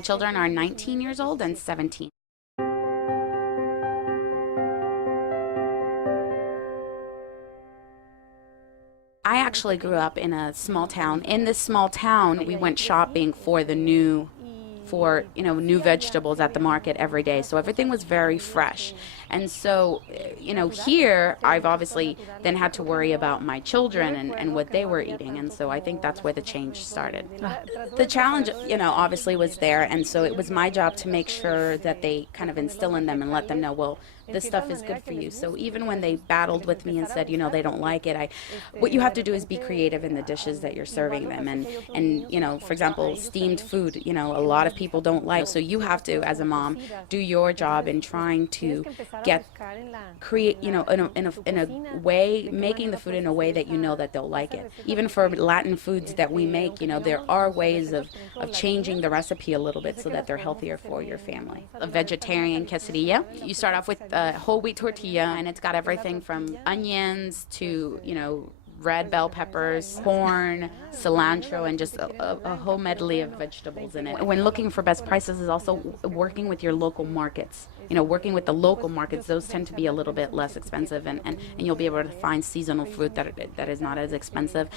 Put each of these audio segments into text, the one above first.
My children are 19 years old and 17. I actually grew up in a small town. In this small town, we went shopping for new vegetables at the market every day. So everything was very fresh. And so, here I've obviously then had to worry about my children and what they were eating. And so I think that's where the change started. The challenge, obviously was there. And so it was my job to make sure that they kind of instill in them and let them know, well, this stuff is good for you. So even when they battled with me and said, they don't like it, what you have to do is be creative in the dishes that you're serving them. And for example, steamed food, a lot of people don't like. So you have to, as a mom, do your job in trying to create, in a way, making the food in a way that that they'll like it. Even for Latin foods that we make, there are ways of changing the recipe a little bit so that they're healthier for your family. A vegetarian quesadilla, you start off with whole whole tortilla, and it's got everything from onions to, red bell peppers, corn, cilantro, and just a whole medley of vegetables in it. When looking for best prices is also working with your local markets. Working with the local markets, those tend to be a little bit less expensive, and you'll be able to find seasonal fruit that is not as expensive.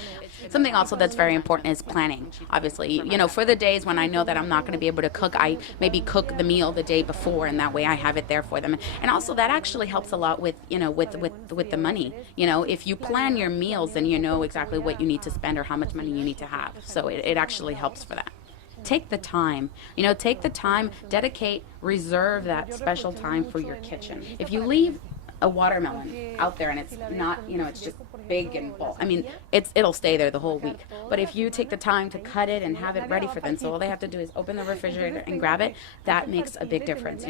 Something also that's very important is planning. Obviously, for the days when I know that I'm not going to be able to cook, I maybe cook the meal the day before, and that way I have it there for them. And also that actually helps a lot with, with the money. If you plan your meals, then you know exactly what you need to spend or how much money you need to have. So it actually helps for that. Take the time, dedicate, reserve that special time for your kitchen. If you leave a watermelon out there and it's not, it's just big and full, it'll stay there the whole week. But if you take the time to cut it and have it ready for them, so all they have to do is open the refrigerator and grab it, that makes a big difference.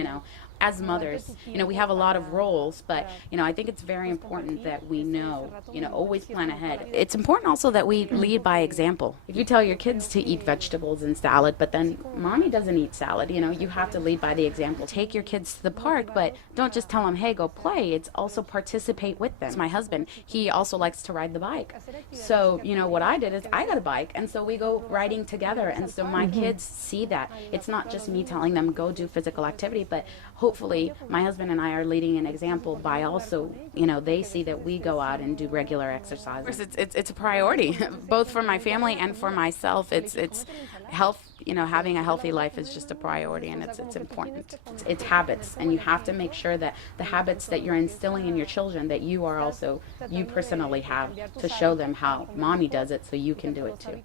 As mothers, we have a lot of roles, but, I think it's very important that we know, always plan ahead. It's important also that we lead by example. If you tell your kids to eat vegetables and salad, but then mommy doesn't eat salad, you have to lead by the example. Take your kids to the park, but don't just tell them, hey, go play. It's also participate with them. My husband, he also likes to ride the bike. So, what I did is I got a bike, and so we go riding together. And so my kids see that. It's not just me telling them go do physical activity, but hopefully my husband and I are leading an example by also, they see that we go out and do regular exercise. It's a priority, both for my family and for myself. It's health, having a healthy life is just a priority, and it's important. It's habits, and you have to make sure that the habits that you're instilling in your children, that you personally have to show them how mommy does it so you can do it too.